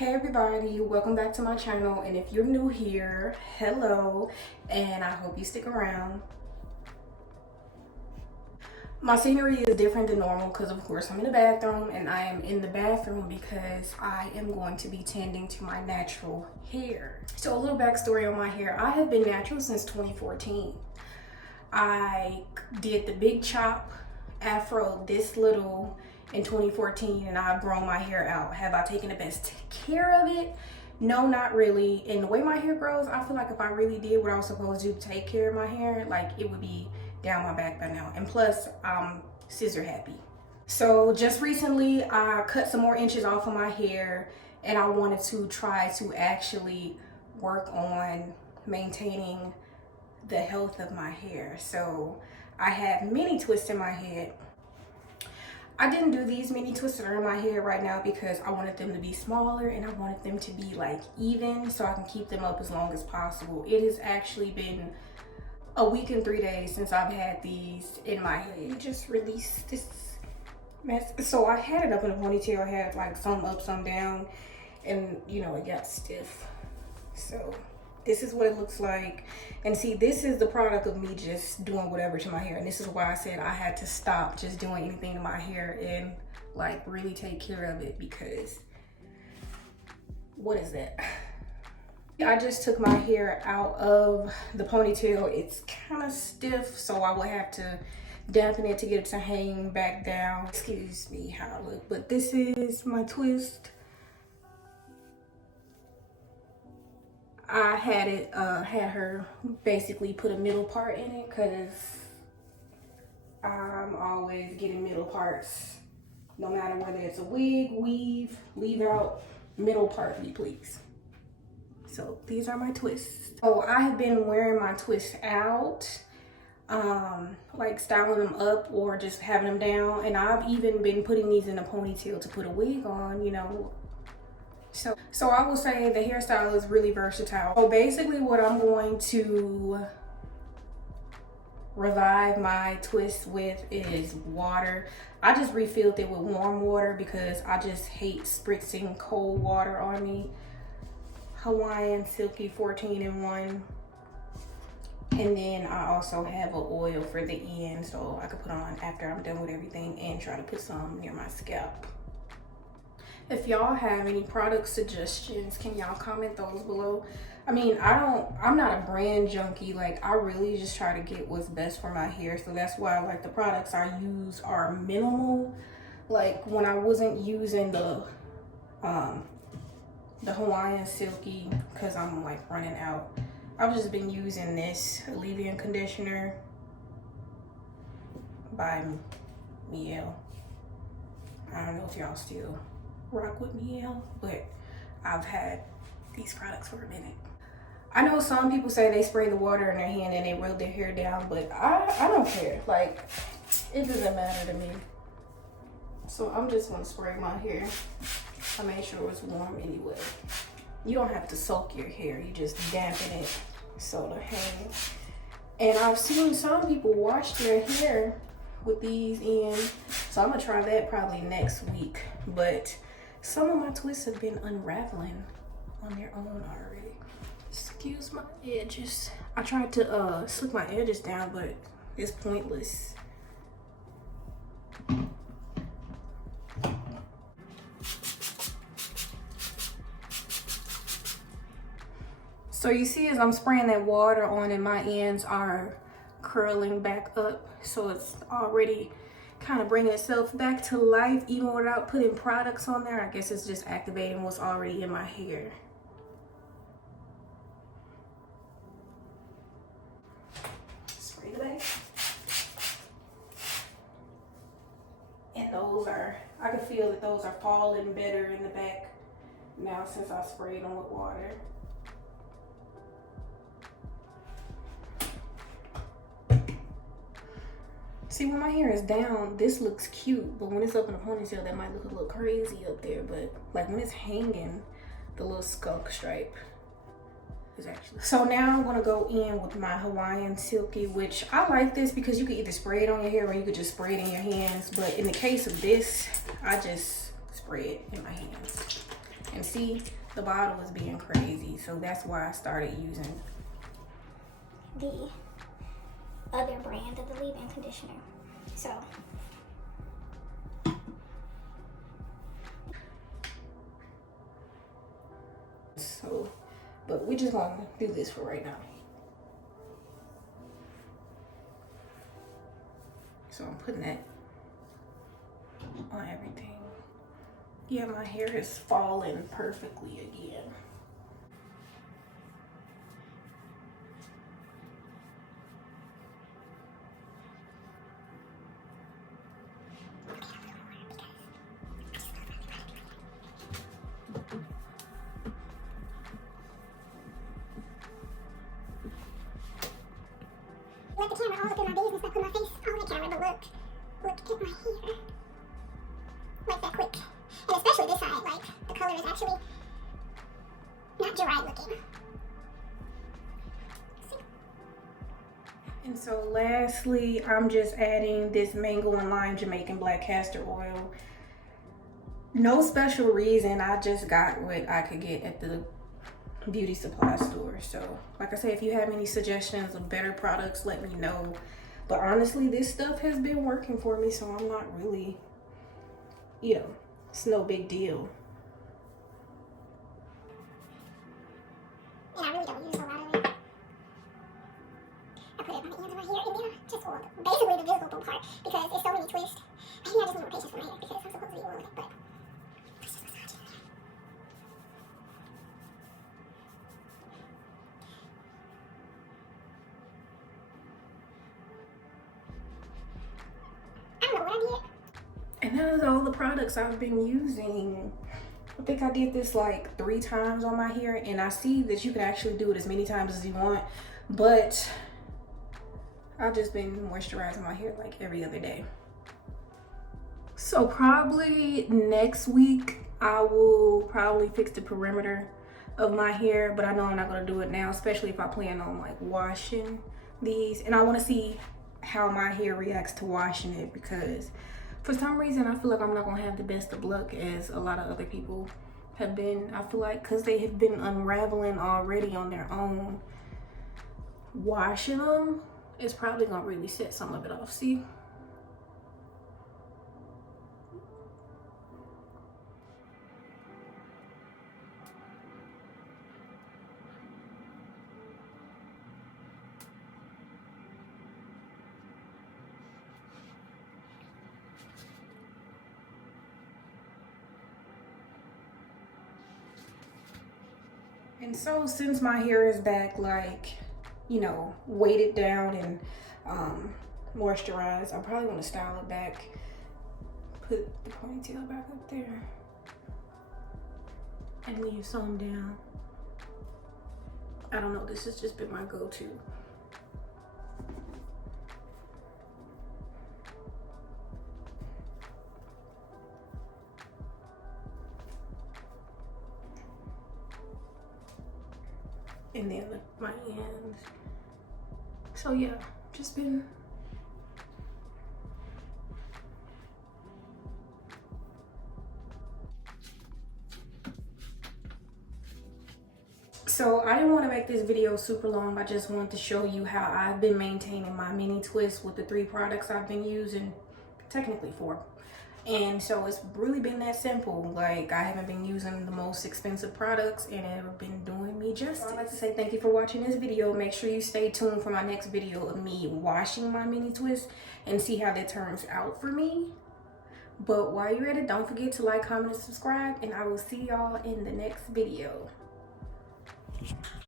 Hey everybody, welcome back to my channel, and if you're new here, hello, and I hope you stick around. My scenery is different than normal because of course I'm in the bathroom, and I am in the bathroom because I am going to be tending to my natural hair. So a little backstory on my hair. I have been natural since 2014. I did the big chop afro this little in 2014, and I've grown my hair out. Have I taken the best care of it? No, not really. And the way my hair grows, I feel like if I really did what I was supposed to do to take care of my hair, like it would be down my back by now. And plus, I'm scissor happy. So just recently, I cut some more inches off of my hair, and I wanted to try to actually work on maintaining the health of my hair. So I had mini twists in my head. I didn't do these mini twists that are in my hair right now because I wanted them to be smaller and I wanted them to be like even so I can keep them up as long as possible. It has actually been a week and 3 days since I've had these in my head. Just released this mess. So I had it up in a ponytail. I had like some up, some down, and you know, it got stiff. So this is what it looks like. And see, this is the product of me just doing whatever to my hair. And this is why I said I had to stop just doing anything to my hair and like really take care of it, because what is that? I just took my hair out of the ponytail. It's kind of stiff, so I will have to dampen it to get it to hang back down. Excuse me how I look, but this is my twist. I had her basically put a middle part in it because I'm always getting middle parts, no matter whether it's a wig, weave, leave out, middle part me please. So these are my twists. So I have been wearing my twists out, like styling them up or just having them down, and I've even been putting these in a ponytail to put a wig on, you know. So I will say the hairstyle is really versatile. So basically what I'm going to revive my twist with is water. I just refilled it with warm water because I just hate spritzing cold water on me. Hawaiian Silky 14-in-1. And then I also have an oil for the end so I could put on after I'm done with everything and try to put some near my scalp. If y'all have any product suggestions, can y'all comment those below? I mean, I'm not a brand junkie. Like, I really just try to get what's best for my hair. So that's why like the products I use are minimal. Like when I wasn't using the Hawaiian Silky because I'm like running out, I've just been using this leave-in conditioner by Miel. I don't know if y'all still rock with Miel, but I've had these products for a minute. I know some people say they spray the water in their hand and they rub their hair down, but I don't care. Like, it doesn't matter to me. So I'm just gonna spray my hair. I made sure it's warm anyway. You don't have to soak your hair, you just dampen it so it'll hang. And I've seen some people wash their hair with these in, so I'm gonna try that probably next week. But some of my twists have been unraveling on their own already. Excuse my edges. I tried to slick my edges down, but it's pointless. So you see as I'm spraying that water on and my ends are curling back up, so it's already kind of bringing itself back to life even without putting products on there. I guess it's just activating what's already in my hair. Spray the back. And those are, I can feel that those are falling better in the back now since I sprayed them with water. See, when my hair is down, this looks cute, but when it's up in a ponytail, that might look a little crazy up there. But like when it's hanging, the little skunk stripe is actually. So now I'm gonna go in with my Hawaiian Silky, which I like this because you can either spray it on your hair or you could just spray it in your hands. But in the case of this, I just spray it in my hands. And see, the bottle is being crazy, so that's why I started using the other brand of the leave-in conditioner. So, but we're just gonna do this for right now. So I'm putting that on everything. Yeah, my hair is falling perfectly again. Let the camera all up in my business, I put my face on the camera, but look at my hair. Like that quick. And especially this side, like, the color is actually not dry looking. And so lastly, I'm just adding this mango and lime Jamaican black castor oil. No special reason, I just got what I could get at the beauty supply store. So like I said, if you have any suggestions of better products, let me know. But honestly, this stuff has been working for me, so I'm not really, you know, it's no big deal. And I really don't use a lot of it. I put it on the ends of my hair, and then I just oiled basically the visible part because it's so many twists. Maybe I just need more patience for my hair because I'm supposed to be oiled, but let's just massage it. I don't know what I did. And that is all the products I've been using. I think I did this like 3 times on my hair, and I see that you can actually do it as many times as you want, but I've just been moisturizing my hair like every other day. So probably next week I will probably fix the perimeter of my hair, but I know I'm not going to do it now, especially if I plan on like washing these, and I want to see how my hair reacts to washing it, because for some reason I feel like I'm not going to have the best of luck as a lot of other people have been. I feel like because they have been unraveling already on their own, washing them is probably going to really set some of it off. See? And so since my hair is back, like, you know, weighted down and moisturized, I probably want to style it back. Put the ponytail back up there and leave some down. I don't know, this has just been my go-to. And then my ends. So yeah, just been so I didn't want to make this video super long. I just wanted to show you how I've been maintaining my mini twist with the 3 products I've been using, technically 4. And so it's really been that simple. Like, I haven't been using the most expensive products, and it's been doing me justice. I'd like to say thank you for watching this video. Make sure you stay tuned for my next video of me washing my mini twist and see how that turns out for me. But while you're at it, don't forget to like, comment, and subscribe, and I will see y'all in the next video.